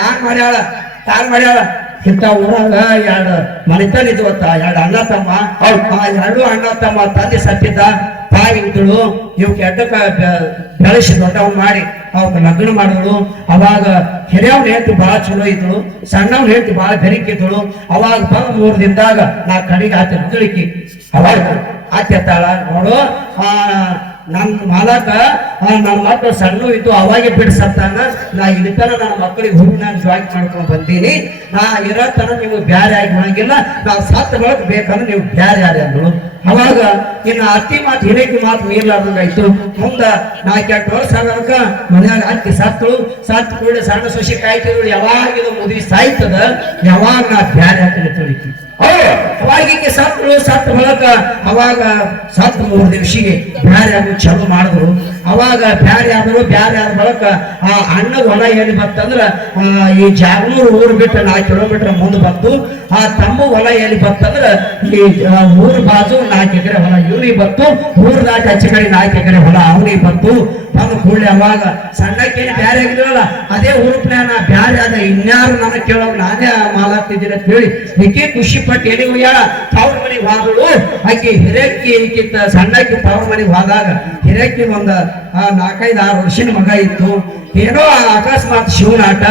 ಯಾರ್ ಮಾಡ್ಯಾಳ? ಯಾರ್ ಮಾಡ್ಯಾಳ? ಇಂಥ ಊರಾಗ ಎರಡು ಮನೆತನ ಇದ್ವತ್ತ ಎರಡು ಅಣ್ಣ ತಮ್ಮ. ಆ ಎರಡು ಅಣ್ಣ ತಮ್ಮ ತಂದೆ ಸತ್ತಿದ್ದ ತಾಯಿ ಇದ್ದಳು ಇವಕ್ಕೆ ಎಡ್ಡಕ್ಕ ಬೆಳೆಸಿ ದೊಡ್ಡವ್ ಮಾಡಿ ಅವಕ್ಕೆ ಲಗ್ನ ಮಾಡಿದಳು ಅವಾಗ ಹಿರಿಯವ್ನ ಹೇಳ್ತಿ ಬಹಳ ಚಲೋ ಇದ್ಳು. ಸಣ್ಣವ್ನ ಹೇಳ್ತಿ ಬಹಳ ಬೆರಿಕಿದ್ಳು. ಅವಾಗ ಬಂದ್ ಮೂರ್ ದಿನದಾಗ ನಾ ಕಡೆಗೆ ಆತ ಮಗಳಿಕಿ ಅವಾಗ ಆತ್ಯತ್ತಾಳ ನೋಡು. ಆ ನನ್ನ ಮಾಲಕ ನನ್ನ ಮಕ್ಕಳು ಸಣ್ಣ ಇದ್ದು ಅವಾಗೆ ಬಿಡ್ಸತ್ತಾನ ನಾ ತನ ನನ್ನ ಮಕ್ಕಳಿಗೆ ಹೋಗಿ ನಾನು ಜಾಯಿನ್ ಮಾಡ್ಕೊಂಡು ಬಂದೀನಿ. ನಾ ಇರೋ ತನ ನೀವು ಬ್ಯಾರೆ ಆಗಿ ಹೋಗಂಗಿಲ್ಲ ನಾವು ಸತ್ತ ಬಳಕ್ ಬೇಕಂದ್ರೆ ನೀವು ಬ್ಯಾರೆ ಯಾರೇ ಅಂದ್ರು. ಅವಾಗ ಇನ್ನ ಅತ್ತಿ ಮಾತು, ಹಿರೇಕಿ ಮಾತು ಮೀರ್ಲಾರ್ದಂಗಾಯ್ತು ಮುಂದ ನಾ ಕೆಟ್ಟ ವರ್ಷ ಆಗಕ ಮನ್ಯಾಗ ಅತ್ತಿ ಸತ್ತಳು ಸತ್ ಕೂಡ ಸಣ್ಣ ಸೊಸಿ ಕಾಯ್ತಿದ್ರು ಯಾವಾಗ ಇದು ಮುದಿ ಸಾಯ್ತದ? ಯಾವಾಗ ನಾ ಬ್ಯಾರೆ ಹಾಕಿ ತಿಳಿಕಿ. ಅವಾಗ ಸತ್ತು ಸತ್ತು ಸತ್ ಬಳಕ ಅವಾಗ ಸತ್ ಮೂರು ದಿವಸಿಗೆ ಬ್ಯಾರೆ ಆಗು ಚಲೋ ಮಾಡಿದ್ರು. ಅವಾಗ ಬ್ಯಾರೆ ಆದ್ರು ಬ್ಯಾರೆ ಆದ ಬಳಕ ಆ ಅಣ್ಣದ ಹೊಲ ಎಲ್ಲಿ ಬತ್ತಂದ್ರ ಈ ಜಾಗನೂರು ಊರು ಬಿಟ್ಟು ನಾಲ್ಕು ಕಿಲೋಮೀಟರ್ ಮುಂದೆ ಬಂತು. ಆ ತಮ್ಮ ಹೊಲ ಏನು ಬತ್ತಂದ್ರ ಈ ಊರ್ ಬಾಜು ನಾಲ್ಕು ಎಕರೆ ಹೊಲ ಇವನಿಗೆ ಬಂತು. ಊರ್ ನಾಲ್ಕು ಹಚ್ಚ ಕಡೆ ನಾಲ್ಕು ಎಕರೆ ಹೊಲ ಅವನಿಗೆ ಬಂತು. ಬಂದು ಕೂಡಲೇ ಅವಾಗ ಸಣ್ಣಕ್ಕೇನು ಬ್ಯಾರೆ ಆಗಿದ್ರಲ್ಲ ಅದೇ ಉರುಪ್ನ್ಯಾನ ಬ್ಯಾರೆ ಆದ ಇನ್ಯಾರು ನನ್ನ ಕೇಳೋಗ ನಾನೇ ಮಾಲಾಗ್ತಿದ್ದೀನಿ ಅಂತ ಹೇಳಿ ಈಕೆ ಖುಷಿ ಪಟ್ಟು ಎಲ್ಲಿ ಹೋಗ್ಯಾಳ? ತವ್ರ ಮನೆಗೆ ಹೋದಳು. ಆಕೆ ಹಿರೇಕಿ ಈಕಿಂತ ಸಣ್ಣಕ್ಕಿ ತವ್ರ ಮನೆಗೆ ಹೋದಾಗ ಹಿರೇಕಿ ಒಂದ ನಾಲ್ಕೈದು, ಆರು ವರ್ಷದ ಮಗ ಇತ್ತು. ಏನೋ ಅಕಸ್ಮಾತ್ ಶಿವನಾಟ,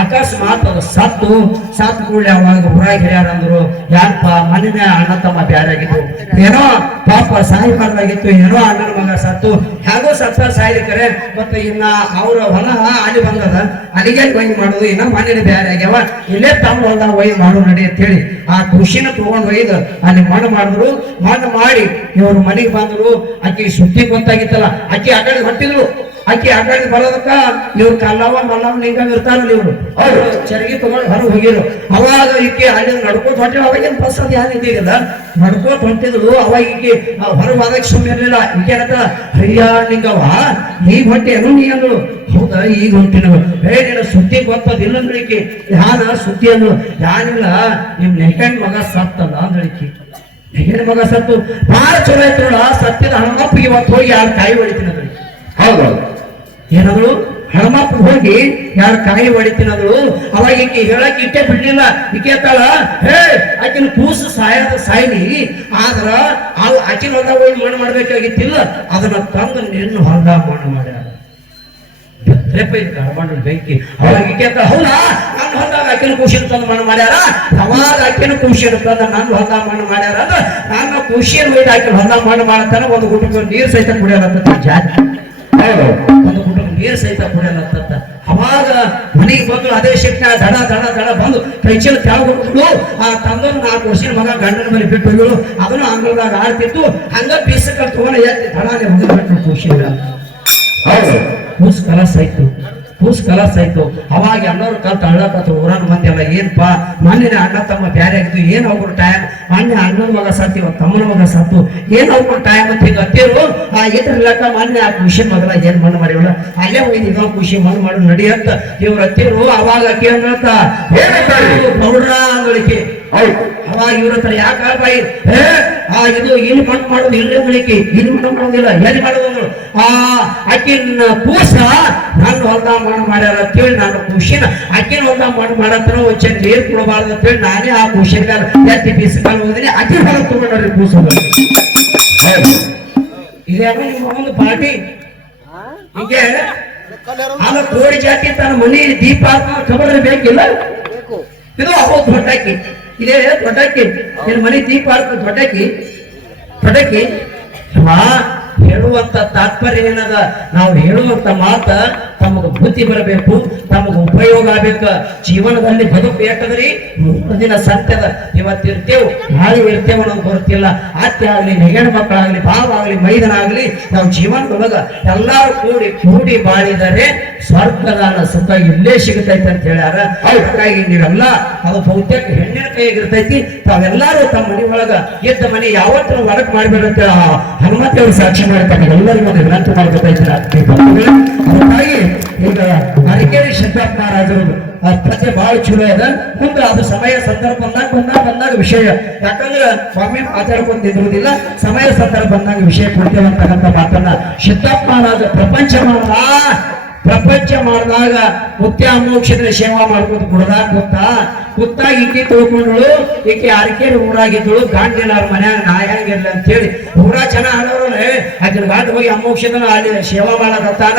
ಅಕಸ್ಮಾತ್ ಅದು ಸತ್ತು. ಸತ್ತು ಕೂಡಲೇ ಅವಾಗ ಹೊರಗೆ ಹಿರಿಯಾರಂದ್ರು ಯಾಕಪ್ಪ ಮನೆಯ ಅಣ್ಣ ತಮ್ಮ ಬ್ಯಾರೆ ಆಗಿತ್ತು ಏನೋ ಪಾಪ ಸಾಯ್ಬಾರ್ದಾಗಿತ್ತು ಏನೋ ಅಣ್ಣನ ಮಗ ಸತ್ತು. ಹೇಗೋ ಸತ್ತ ಸಾಯ್ಲಿಕ್ಕರೆ ಮತ್ತೆ ಇನ್ನ ಅವ್ರ ಹೊಲ ಅಲ್ಲಿ ಬಂದದ, ಅಲ್ಲಿಗೆ ಒಯ್ದು ಮಾಡುದು, ಇನ್ನ ಮನೇಲಿ ಬ್ಯಾರೆ ಆಗ್ಯಾವ, ಇಲ್ಲೇ ತಮ್ಮ ಹೊಲ್ದಾಗ ಒಯ್ದು ಮಾಡು ನಡಿ ಅಂತ ಹೇಳಿ ಆ ಖುಷಿನ ತಗೊಂಡ್ ಒಯ್ದು, ಅಲ್ಲಿ ಮಣ್ಣು ಮಾಡಿದ್ರು, ಮಣ್ಣು ಮಾಡಿ ಇವ್ರ ಮನೆಗೆ ಬಂದ್ರು, ಆಕಿ ಸುದ್ದಿ ಗೊತ್ತಾಗಿತ್ತಲ್ಲ ಆಕಿ ಆ ಕಡೆ ಹೊಟ್ಟಿದ್ರು ಆಕಿ ಆಟಾಡಿ ಬರೋದಕ್ಕ ಇವ್ರು ಕಲ್ಲವ ಮಲ್ಲವ ನಿಂಗ ಇರ್ತಾರಲ್ಲ ಇವ್ರು. ಅವ್ರು ಚರಗಿ ತಗೊಂಡು ಹೊರಗೆ ಹೋಗಿರು ಅವಾಗ ಈಕೆ ಅಲ್ಲಿ ನಡ್ಕೋತ ಹೊಟ್ಟೆ ಅವಾಗೇನು ಬಸ್ ಅದು ಯಾರು ಇದ್ದಿಲ್ಲ ನಡ್ಕೋತ ಹೊಂಟಿದ್ರು ಅವಾಗ ಈಕೆ ಹೊರಗೆ ಹೋದಾಗ ಸುಮ್ಮನೆ ಇರಲಿಲ್ಲ. ಈಕೆ ಏನಂತ ಅಯ್ಯ ನಿಂಗವ ಈಗ ಹೊಟ್ಟೆನು ನೀ ಅಂದಳು. ಹೌದಾ, ಈಗ ಹೊಂಟಿನ. ಹೇ ನಿನ್ನ ಸುದ್ದಿ ಗೊತ್ತದಿಲ್ಲ ಅಂದ್ರೆ ಈಕೆ. ಯಾನ ಸುದ್ದಿ ಅಂದಳು? ಯಾರಿಲ್ಲ. ನಿಮ್ ನೆಕಂಡ್ ಮಗ ಸತ್ತಲ್ಲ ಅಂದ್ರೆ ಈಕೆ. ಮಗ ಸತ್ತು? ಬಹಳ ಚಲೋ ಆಯ್ತು ನೋಡ. ಸತ್ಯದ ಹಣಮಪ್ಪಿಗೆ ಇವತ್ತು ಹೋಗಿ ಯಾರು ಕಾಯಿ ಹೊಡಿತೀನಿ ಅಂದ್ರೆ ಹೌದು ಏನದು? ಹಣಮಪ್ಪ ಹೋಗಿ ಯಾರು ಕಾಯಿ ಹೊಡಿತೀನದ್ರು ಅವಾಗ ಈಕೆ ಹೇಳಕ್ ಇಟ್ಟೆ ಬಿಡ್ಲಿಲ್ಲ. ಈಕೆ ತಾಳ ಹೇ ಆಕಿನ ಕೂಸು ಸಾಯದ ಸಾಯ್ಲಿ. ಆದ್ರ ಅವು ಆಕಿನ ಹೊಲ್ದಾಗ ಹೋಗಿ ಮಣ್ಣು ಮಾಡ್ಬೇಕಾಗಿತ್ತಿಲ್ಲ. ಅದನ್ನ ತಂದು ನಿನ್ನ ಹೊಲ್ದಾಗ ಮಣ್ಣು ಮಾಡ್ಯಾರ ಬೆತ್ತಲೆಪ್ಪ ಇದು ಕರ್ಕೊಂಡು ಬೆಂಕಿ. ಅವಾಗ ಈಕೆ ಹೌದಾ? ನನ್ನ ಹೊಲ್ದಾಗ ಆಕಿನ ಖುಷಿನ ತಂದು ಮಣ್ಣು ಮಾಡ್ಯಾರ? ಅವಾಗ ಆಕಿನ ಖುಷಿನ ಇರ್ತದ ನನ್ನ ಹೊಲ್ದಾಗ ಮಣ್ಣು ಮಾಡ್ಯಾರ ಅಂದ್ರೆ ನನ್ನ ಖುಷಿಯನ್ನು ಒಯ್ದು ಆಕಿನ ಹೊಲ್ದಾಗ ಮಣ್ಣು ಮಾಡತ್ತಾನ? ಒಂದು ಕುಟುಂಬ ನೀರು ಸಹಿತ ಕುಡಿಯಲ್ಲ ಜಾತಿ. ಒಂದು ನೀರು ಸಹಿತ ಕುಡಿಯಲ್ಲ ಅವಾಗ ಮನೆಗೆ ಬಂದು ಅದೇ ಶಿಕ್ಷಣ ದಡ ದಡ ದಡ ಬಂದು ಕೈಚಲ್ ಕೆಳಗೊಂಡು ಆ ತಂದನು ನಾಲ್ಕು ವರ್ಷದ ಮಗ ಗಂಡನ ಮೇಲೆ ಬಿಟ್ಟು ಹೋಗಿಳು ಅದನ್ನು ಆಂಗ್ಲದಾಗ ಆಡ್ತಿತ್ತು ಹಂಗ ಬೀಸಕಲ್ ತಗೊಂಡು ಎತ್ತಿ ದಡಾನೆ ಹೋಗಿಬಿಟ್ಟು ಖುಷಿ ಹೌದು. ಕೂಸ್ ಕಲಸ್ ಆಯ್ತು ಕೂಸ್ ಕಲರ್ಸ್ ಆಯ್ತು ಅವಾಗ ಎಲ್ಲರೂ ಕಲ್ತು ಅಳ್ಳಕತ್ತು ಊರಾಗ ಮಂದಿ ಎಲ್ಲ ಏನಪ್ಪಾ ಮಣ್ಣಿನ ಅಣ್ಣ ತಮ್ಮ ಬ್ಯಾರೆ ಆಗಿದ್ದು ಏನು ಹೋಗ್ಬಿಡು ಟೈಮ್ ಅಣ್ಣ ಅಣ್ಣನ ಮಗ ಸತ್ತು ಇವತ್ತು ತಮ್ಮನ ಮಗ ಸತ್ತು. ಏನು ಹೋಗ್ಬಿಡು ಟೈಮ್ ಅಂತ ಈಗ ಅತ್ತಿರು ಆ ಇದ್ರ ಲೆಕ್ಕ ಮೊನ್ನೆ ಆ ಖುಷಿ ಮಗಲ ಏನ್ ಮಣ್ಣು ಮಾಡಿವಲ್ಲ? ಅಲ್ಲೇ ಹೋಗಿ ಇದೋ ಖುಷಿ ಮಣ್ಣು ಮಾಡು ನಡಿ ಅಂತ ಇವ್ರ ಅತ್ತಿರು ಅವಾಗ ಅಕ್ಕಿ ಅನ್ನತ್ತ ಗೌಡ್ರ ಅಂದಳಿಕೆ ಹೌದು. ಇವ್ರ ಹತ್ರ ಯಾಕೆ ಬಾಯಿ ಆ ಇದು ಇಲ್ಲಿ ಮಣ್ಣು ಮಾಡೋದು ಇಲ್ಲೇ ಉಳಿಕೆ ಇಲ್ಲಿ ಮಣ್ಣು ಮಾಡೋದಿಲ್ಲ. ಎಲ್ಲಿ ಮಾಡೋದು ಆ ಅಕ್ಕಿನ ಕೂಸ ನನ್ನ ಹೊಲ್ದಾಗ ಮಣ್ಣು ಮಾಡ್ಯಾರ ಅಂತೇಳಿ ನಾನು ಖುಷಿನ ಆಕಿನ ಹೊಲ್ದಾಗ ಮಣ್ಣು ಮಾಡತ್ರ ಒಂಚೆ ನೀರು ಕೊಡಬಾರ್ದು ಅಂತೇಳಿ ನಾನೇ ಆ ಖುಷಿನ ಎತ್ತಿ ಬಿಸಿಕಾಲ ಹೋದ್ರೆ ಅಕ್ಕಿ ಹೊಲ ತಗೊಂಡ್ರಿ ಕೂಸ. ಇದ್ಯಾವ ನಿಮ್ಮ ಒಂದು ಪಾರ್ಟಿ? ಹಿಂಗೆ? ಆಗ ಕೋಡಿ ಜಾತಿ ತನ್ನ ಮನೆಯಲ್ಲಿ ದೀಪ ಖಬರ್ ಬೇಕಿಲ್ಲ? ಇದು ಅವತ್ತು ದೊಡ್ಡಕ್ಕಿ ಇದೇ ದೊಡ್ಡಕ್ಕಿ. ನಿನ್ನ ಮನೆ ದೀಪ ಹಾಕು ದೊಡ್ಡಕ್ಕಿ. ದೊಡ್ಡಕ್ಕಿ ಹೇಳುವಂತ ತಾತ್ಪರ್ಯ ಏನದ? ನಾವು ಹೇಳುವಂತ ಮಾತ ತಮಗ ಬುದ್ಧಿ ಬರಬೇಕು, ತಮಗ ಉಪಯೋಗ ಆಗ್ಬೇಕ. ಜೀವನದಲ್ಲಿ ಬದುಕು ಯಾಕಂದ್ರಿ ದಿನ ಸತ್ಯದ ಇವತ್ತು ಇರ್ತೇವೆ, ನಾಳೆ ಇರ್ತೇವೆ ಅನ್ನೋದು ಗೊತ್ತಿಲ್ಲ. ಅತ್ತೆ ಆಗ್ಲಿ ಹೆಗಣ ಮಕ್ಕಳಾಗ್ಲಿ ಭಾವ ಆಗ್ಲಿ, ಮೈದನ ಆಗ್ಲಿ, ನಾವು ಜೀವನದೊಳಗ ಎಲ್ಲಾರು ಕೂಡಿ ಕೂಡಿ ಬಾಳಿದರೆ ಸ್ವರ್ಗದಾನ ಸುಖ ಇಲ್ಲೇ ಸಿಗತೈತೆ ಅಂತ ಹೇಳ್ಯಾರ. ಅದಕ್ಕಾಗಿ ನೀವೆಲ್ಲ, ಅದು ಬಹುತೇಕ ಹೆಣ್ಣಿನ ಕೈಯಾಗಿರ್ತೈತಿ ತಾವೆಲ್ಲರೂ ತಮ್ಮ ಮನೆ ಒಳಗ ಎದ್ದ ಮನೆ ಯಾವತ್ತೂ ಒಡಕ್ ಮಾಡ್ಬೇಡ ಅಂತ ಸಾಕ್ಷಿ ಮಾಡ್ತಾರೆ ಎಲ್ಲರಿಗೂ ವಿನಂತಿ ಮಾಡ್ಕೊತೈತಿ ಅದಕ್ಕಾಗಿ ಈಗ ಅರಕೇರಿ ಸಿದ್ದಪ್ಪ ಮಹಾರಾಜರು ಆ ಪದ್ಯ ಬಹಳ ಚಲೋ ಅದ. ಮುಂದೆ ಅದು ಸಮಯ ಸಂದರ್ಭ ಬಂದಾಗ ಬಂದಾಗ ಬಂದಾಗ ವಿಷಯ. ಯಾಕಂದ್ರೆ ಸ್ವಾಮಿ ಮಾತಾಡ್ಕೊಂತಿರುವುದಿಲ್ಲ ಸಮಯ ಸಂದರ್ಭ ಬಂದಾಗ ವಿಷಯ ಕೊಡ್ತೇವೆ ಅಂತಕ್ಕಂಥ ಮಾತನ್ನ ಸಿದ್ದಪ್ಪ ಮಹಾರಾಜ ಪ್ರಪಂಚ ಮಾಡ ಪ್ರಪಂಚ ಮಾಡಿದಾಗ ಮುತ್ಯ ಮೋಕ್ಷದ ಸೇವಾ ಮಾಡ್ಕೊಂಡು ಕುಡ್ದಾಗ ಗೊತ್ತಾ ಗೊತ್ತಾಗಿ ಈಕೆ ತಿಳ್ಕೊಂಡಳು, ಈಕೆ ಅರಕೇರಿ ಊರಾಗಿದ್ದಳು ಗಾಂಡಿಲಾರ ಮನ್ಯಾಗ ಅಂತ ಹೇಳಿ ಊರ ಜನ ಆಡೋರಲ್ಲೇ ಅದ್ರ ಗಾಡ್ ಹೋಗಿ ಅಮೋಕ್ಷದ ಅಲ್ಲಿ ಸೇವಾ ಮಾಡಕತ್ತಾನ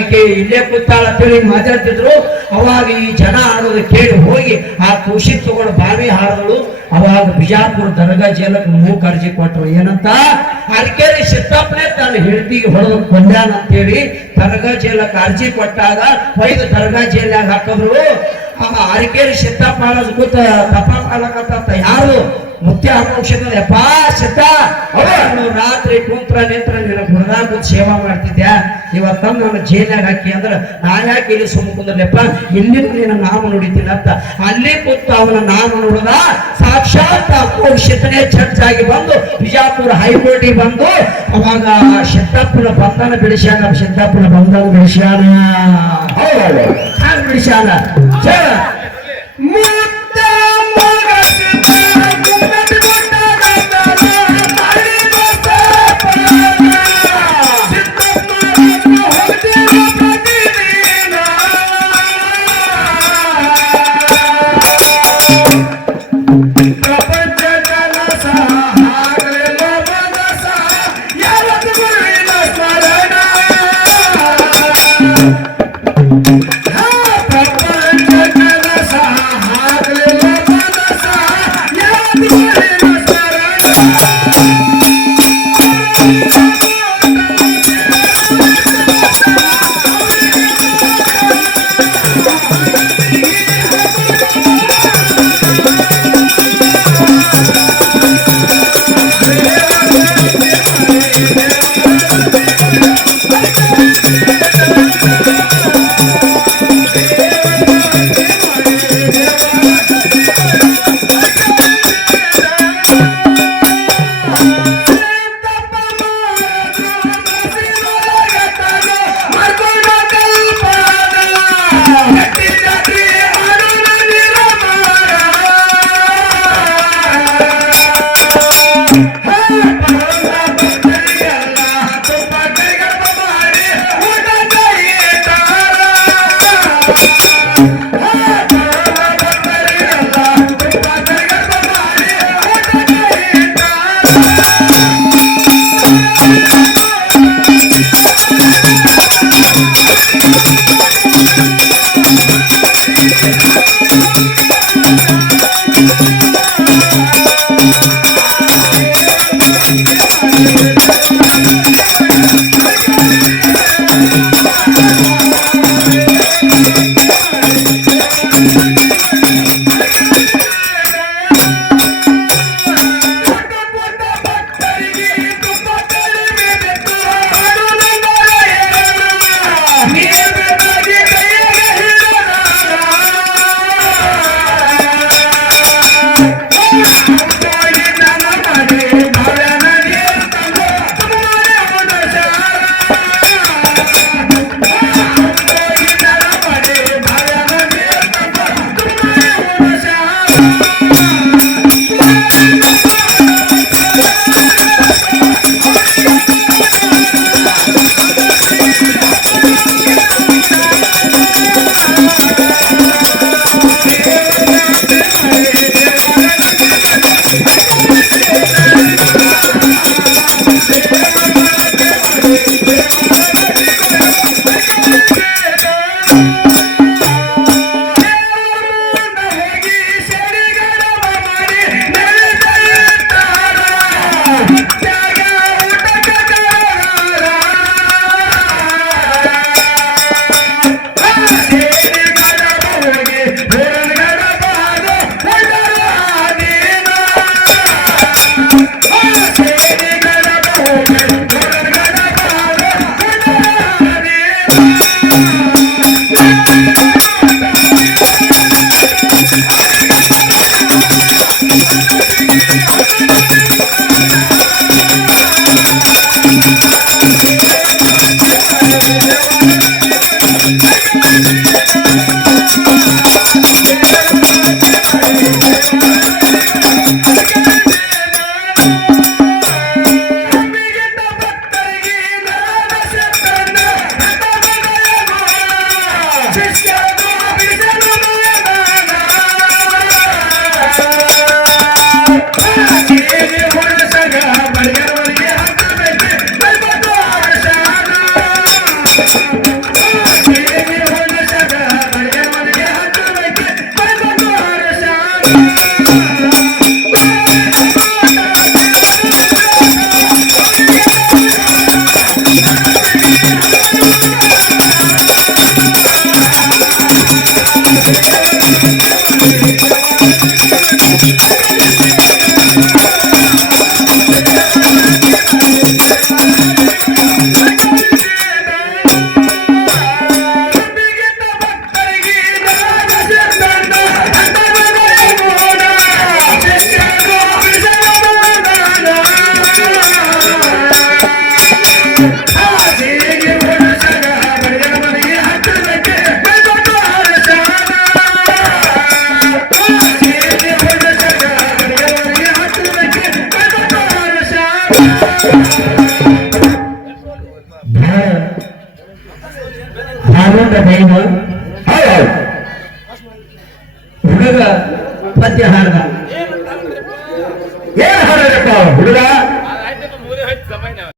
ಈಕೆ ಇಲ್ಲೇ ಕೂತಾಳ ಅಂತೇಳಿ ಮಾತಾಡ್ತಿದ್ರು. ಅವಾಗ ಈ ಜನ ಆಡೋದು ಕೇಳಿ ಹೋಗಿ ಆ ಖುಷಿ ತಗೊಂಡು ಬಾವಿ ಹಾಡಿದಳು ಅವಾಗ ಬಿಜಾಪುರ ದರ್ಗಾ ಜೇಲಕ್ಕೆ ಮೂಕ್ ಅರ್ಜಿ ಕೊಟ್ಟರು. ಏನಂತ? ಅರಕೇರಿ ಸಿದ್ದಪ್ಪನೇ ತನ್ನ ಹೆಂಡತಿಗೆ ಹೊಡೆದು ಅಂತೇಳಿ ಹೇಳಿ ಜೇಲಕ್ಕೆ ಅರ್ಜಿ ಕೊಟ್ಟಾಗ ಐದು ತರಗಾಜಿಯಲ್ಲಿ ಹಾಕಿದ್ರು. ಆ ಅರಕೇರಿ ಸಿದ್ದಪ್ಪ ಅನ್ನೋದು ಗೊತ್ತ ತಪ್ಪ ಯಾರು? ಮುತ್ಯ ಅಮೋಕ್ಷದಪ್ಪ ಸಿದ್ಧ. ಅವನು ರಾತ್ರಿ ಕುಂತ್ರ ನಿಂತ್ರ ನಿನ್ನ ಗುಣದಾಗ ಸೇವಾ ಮಾಡ್ತಿದ್ಯಾ? ಇವತ್ತ ನನ್ನ ಜೈಲಾಗ ಹಾಕಿ ಅಂದ್ರೆ ನಾ ಯಾಕೆ ಇಲ್ಲಿ ಸುಮ್ಮ ಕುಂದ್ರಲೆಪ್ಪ? ಇಲ್ಲಿ ನಿನ್ನ ನಾಮ ನುಡಿತೀನಿ ಅಂತ ಅಲ್ಲಿ ಕೂತು ಅವನ ನಾಮ ನೋಡಿದ ಸಾಕ್ಷಾತ್ ಅಮೋಕ್ಷತನೇ ಚರ್ಚ್ ಆಗಿ ಬಂದು ಬಿಜಾಪುರ ಹೈಕೋರ್ಟಿಗೆ ಬಂದು ಅವಾಗ ಸಿದ್ದಪ್ಪನ ಬಂಧನ ಬಿಡಿಸ್ಯಾನ ಸಿದ್ದಪ್ಪನ ಬಂಧನ ಬಿಡಿಸ್ಯಾನ. ಹೌದು. ಬಿಡಿಸ್ಯಾನ?